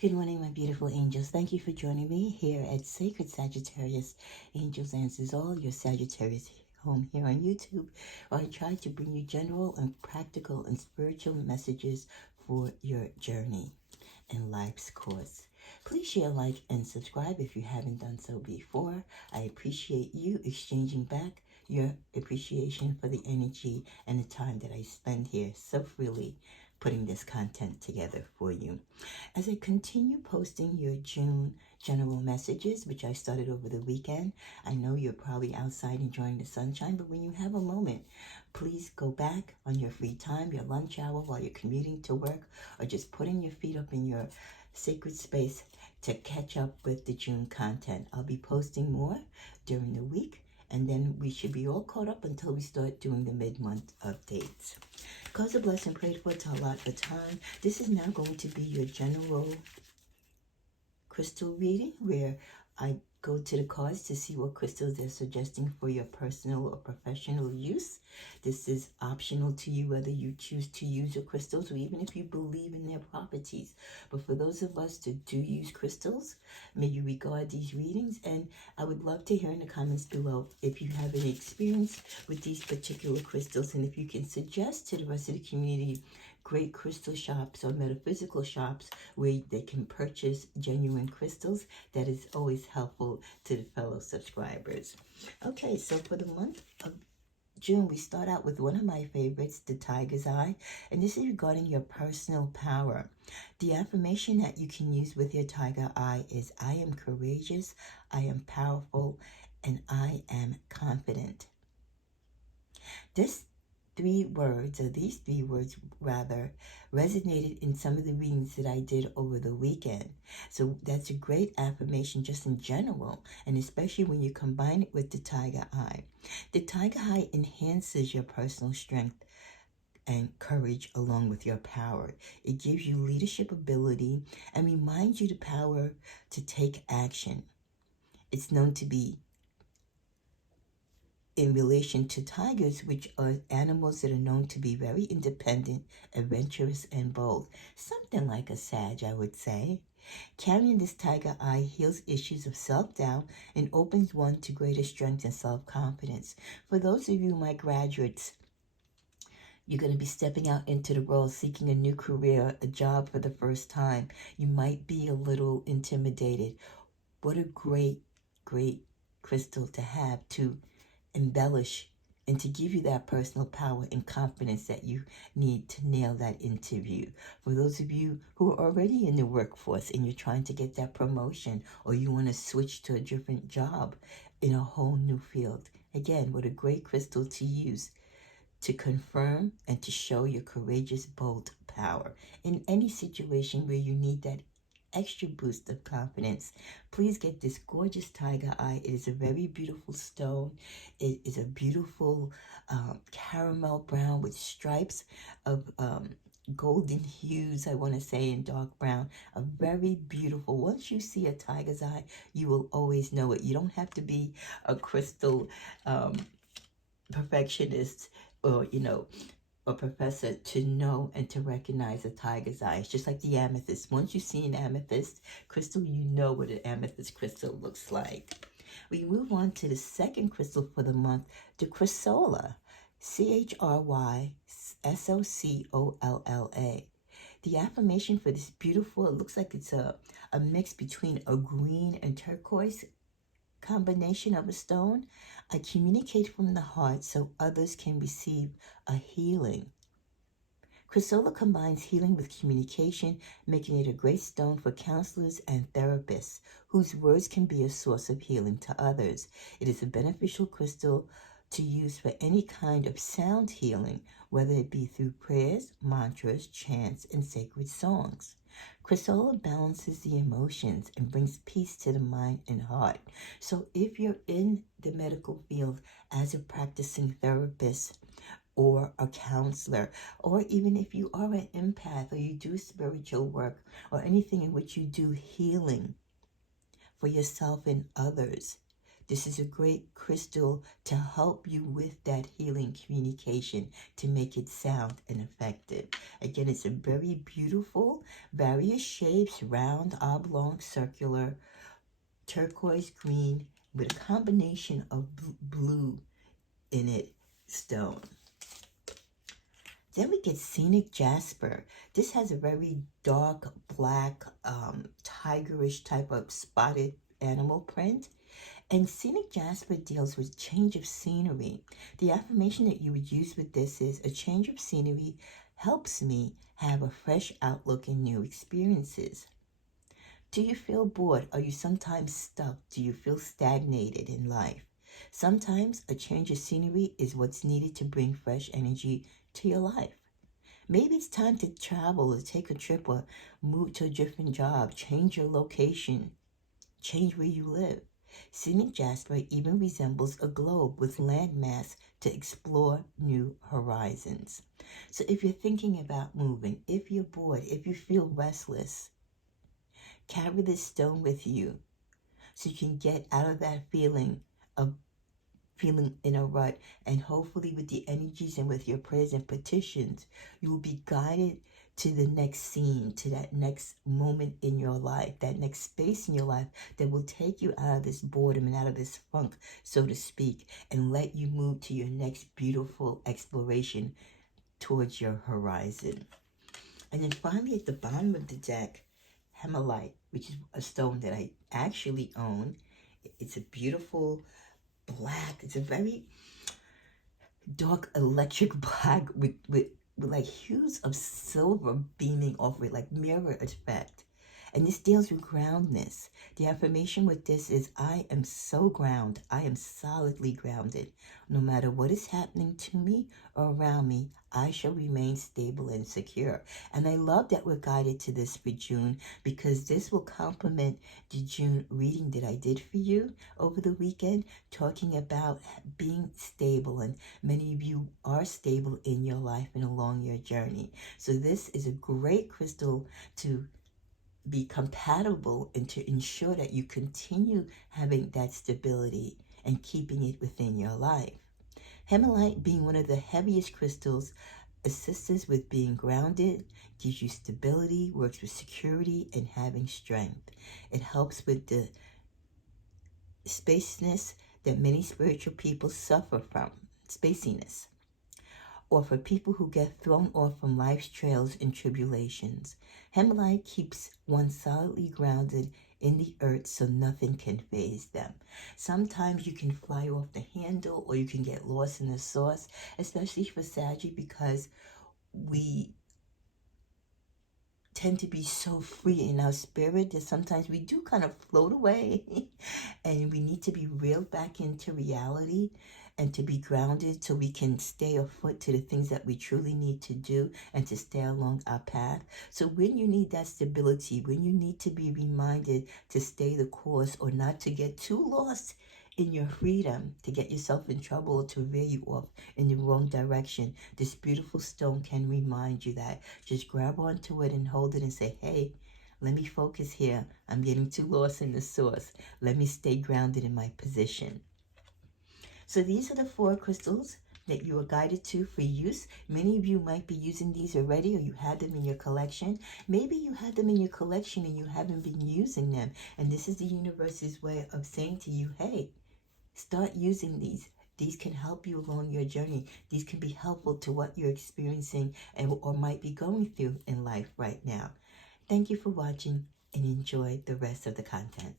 Good morning, my beautiful angels. Thank you for joining me here at Sacred Sagittarius Angels Answers All, your Sagittarius home here on YouTube, where I try to bring you general and practical and spiritual messages for your journey in life's course. Please share, like, and subscribe if you haven't done so before. I appreciate you exchanging back your appreciation for the energy and the time that I spend here so freely putting this content together for you. As I continue posting your June general messages, which I started over the weekend, I know you're probably outside enjoying the sunshine, but when you have a moment, please go back on your free time, your lunch hour, while you're commuting to work, or just putting your feet up in your sacred space to catch up with the June content. I'll be posting more during the week, and then we should be all caught up until we start doing the mid-month updates. Cause a blessing, prayed for to allot a time. This is now going to be your general crystal reading, where I go to the cards to see what crystals they're suggesting for your personal or professional use. This is optional to you whether you choose to use your crystals or even if you believe in their properties. But for those of us that do use crystals, may you regard these readings, and I would love to hear in the comments below if you have any experience with these particular crystals, and if you can suggest to the rest of the community great crystal shops or metaphysical shops where they can purchase genuine crystals. That is always helpful to the fellow subscribers. Okay, so for the month of June, we start out with one of my favorites, the Tiger's Eye, and this is regarding your personal power. The affirmation that you can use with your Tiger Eye is, I am courageous, I am powerful, and I am confident. These three words rather, resonated in some of the readings that I did over the weekend. So that's a great affirmation just in general, and especially when you combine it with the Tiger Eye. The Tiger Eye enhances your personal strength and courage along with your power. It gives you leadership ability and reminds you the power to take action. It's known to be in relation to tigers, which are animals that are known to be very independent, adventurous, and bold. Something like a Sag, I would say. Carrying this Tiger Eye heals issues of self-doubt and opens one to greater strength and self-confidence. For those of you, my graduates, you're going to be stepping out into the world, seeking a new career, a job for the first time. You might be a little intimidated. What a great, great crystal to have to embellish and to give you that personal power and confidence that you need to nail that interview. For those of you who are already in the workforce and you're trying to get that promotion, or you want to switch to a different job in a whole new field, again, what a great crystal to use to confirm and to show your courageous, bold power in any situation where you need that extra boost of confidence. Please get this gorgeous Tiger Eye. It is a very beautiful stone. It is a beautiful caramel brown with stripes of golden hues, I want to say, in dark brown. A very beautiful. Once you see a Tiger's Eye, you will always know it. You don't have to be a crystal perfectionist or, a professor to know and to recognize a Tiger's Eye. It's just like the amethyst. Once you see an amethyst crystal, you know what an amethyst crystal looks like. We move on to the second crystal for the month, the chrysolla, CHRYSOCOLLA. The affirmation for this beautiful, it looks like it's a mix between a green and turquoise combination of a stone. I communicate from the heart so others can receive a healing. Chrysolla combines healing with communication, making it a great stone for counselors and therapists whose words can be a source of healing to others. It is a beneficial crystal to use for any kind of sound healing, whether it be through prayers, mantras, chants, and sacred songs. Chrysolla balances the emotions and brings peace to the mind and heart. So if you're in the medical field as a practicing therapist or a counselor, or even if you are an empath or you do spiritual work or anything in which you do healing for yourself and others, This is a great crystal to help you with that healing communication, to make it sound and effective. Again, it's a very beautiful, various shapes, round, oblong, circular, turquoise green with a combination of blue in it stone. Then we get Scenic Jasper. This has a very dark black, tigerish type of spotted animal print. And Scenic Jasper deals with change of scenery. The affirmation that you would use with this is, a change of scenery helps me have a fresh outlook and new experiences. Do you feel bored? Are you sometimes stuck? Do you feel stagnated in life? Sometimes a change of scenery is what's needed to bring fresh energy to your life. Maybe it's time to travel or take a trip or move to a different job, change your location, change where you live. Scenic Jasper even resembles a globe with landmass to explore new horizons. So if you're thinking about moving, if you're bored, if you feel restless, carry this stone with you so you can get out of that feeling of feeling in a rut, and hopefully with the energies and with your prayers and petitions, you will be guided to the next scene, to that next moment in your life, that next space in your life that will take you out of this boredom and out of this funk, so to speak, and let you move to your next beautiful exploration towards your horizon. And then finally at the bottom of the deck, Hemalite, which is a stone that I actually own. It's a beautiful black. It's a very dark electric black with like hues of silver beaming off it, like mirror effect. And this deals with groundness. The affirmation with this is, I am so grounded. I am solidly grounded. No matter what is happening to me or around me, I shall remain stable and secure. And I love that we're guided to this for June, because this will complement the June reading that I did for you over the weekend, talking about being stable. And many of you are stable in your life and along your journey. So this is a great crystal to be compatible and to ensure that you continue having that stability and keeping it within your life. Hemalite, being one of the heaviest crystals, assists us with being grounded, gives you stability, works with security and having strength. It helps with the spaciness that many spiritual people suffer from, spaciness, or for people who get thrown off from life's trails and tribulations. Hemalite keeps one solidly grounded in the earth so nothing can faze them. Sometimes you can fly off the handle, or you can get lost in the sauce, especially for Saggy, because we tend to be so free in our spirit that sometimes we do kind of float away and we need to be reeled back into reality and to be grounded so we can stay afoot to the things that we truly need to do and to stay along our path. So when you need that stability, when you need to be reminded to stay the course or not to get too lost in your freedom, to get yourself in trouble or to veer you off in the wrong direction, this beautiful stone can remind you that. Just grab onto it and hold it and say, hey, let me focus here. I'm getting too lost in the source. Let me stay grounded in my position. So these are the 4 crystals that you are guided to for use. Many of you might be using these already, or you had them in your collection. Maybe you had them in your collection and you haven't been using them. And this is the universe's way of saying to you, hey, start using these. These can help you along your journey. These can be helpful to what you're experiencing and or might be going through in life right now. Thank you for watching and enjoy the rest of the content.